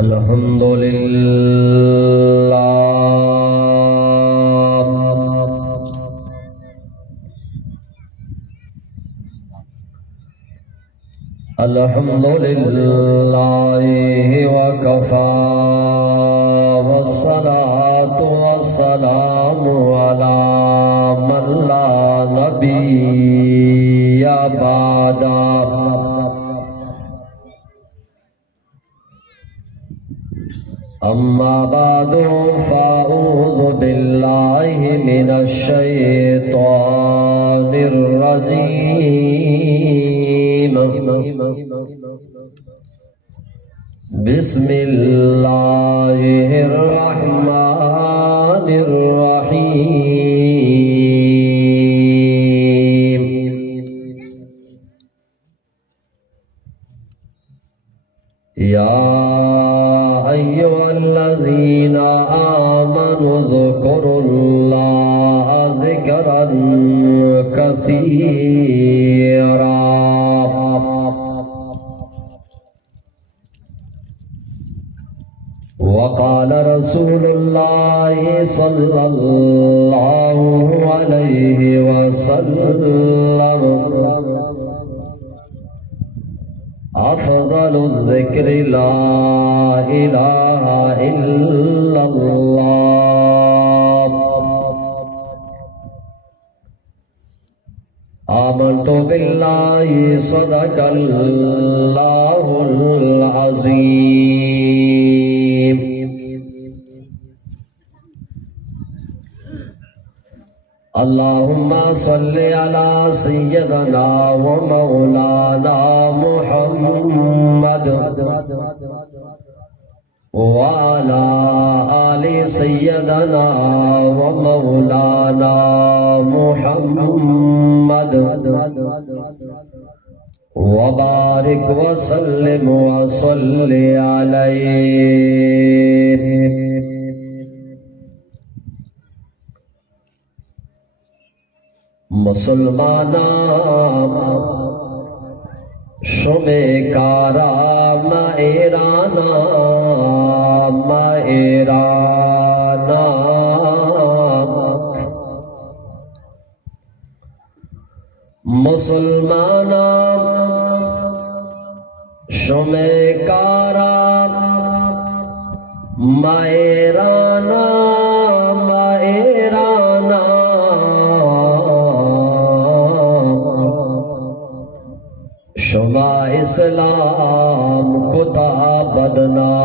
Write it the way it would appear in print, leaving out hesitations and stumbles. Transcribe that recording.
अल्हम्दुलिल्लाह वकफा वस्सलातु वस्सलामु अला मन ला नबिय्य बअदा। अम्मा बादु फ़अऊज़ु बिल्लाहि मिनश शैतानिर रजीम। बिस्मिल्लाहिर रहमानिर रहीम। या अय्युहल्लज़ीना आमनु ज़कुरुल्लाह ज़िक्रन कसीरा। वक़ाल रसूलुल्लाह सल्लल्लाहु अलैहि वसल्लम अफ़ज़लु ज़िक्रि ला इलाहा इल्लल्लाह। आमनतु बिल्लाहि सदक़ल्लाहुल अज़ीम। अल्लाहुम्मा सल्लि अला सय्यदना व मौलाना मुहम्मद व अला आलि सय्यदना व मौलाना मुहम्मद व बारिक व सल्लिम व सल्लि अलैहि। मुसलमाना शुमे कारा मेराना मेराना। मुसलमाना शुमे कारा मेराना मेराना। शुमा इस्लाम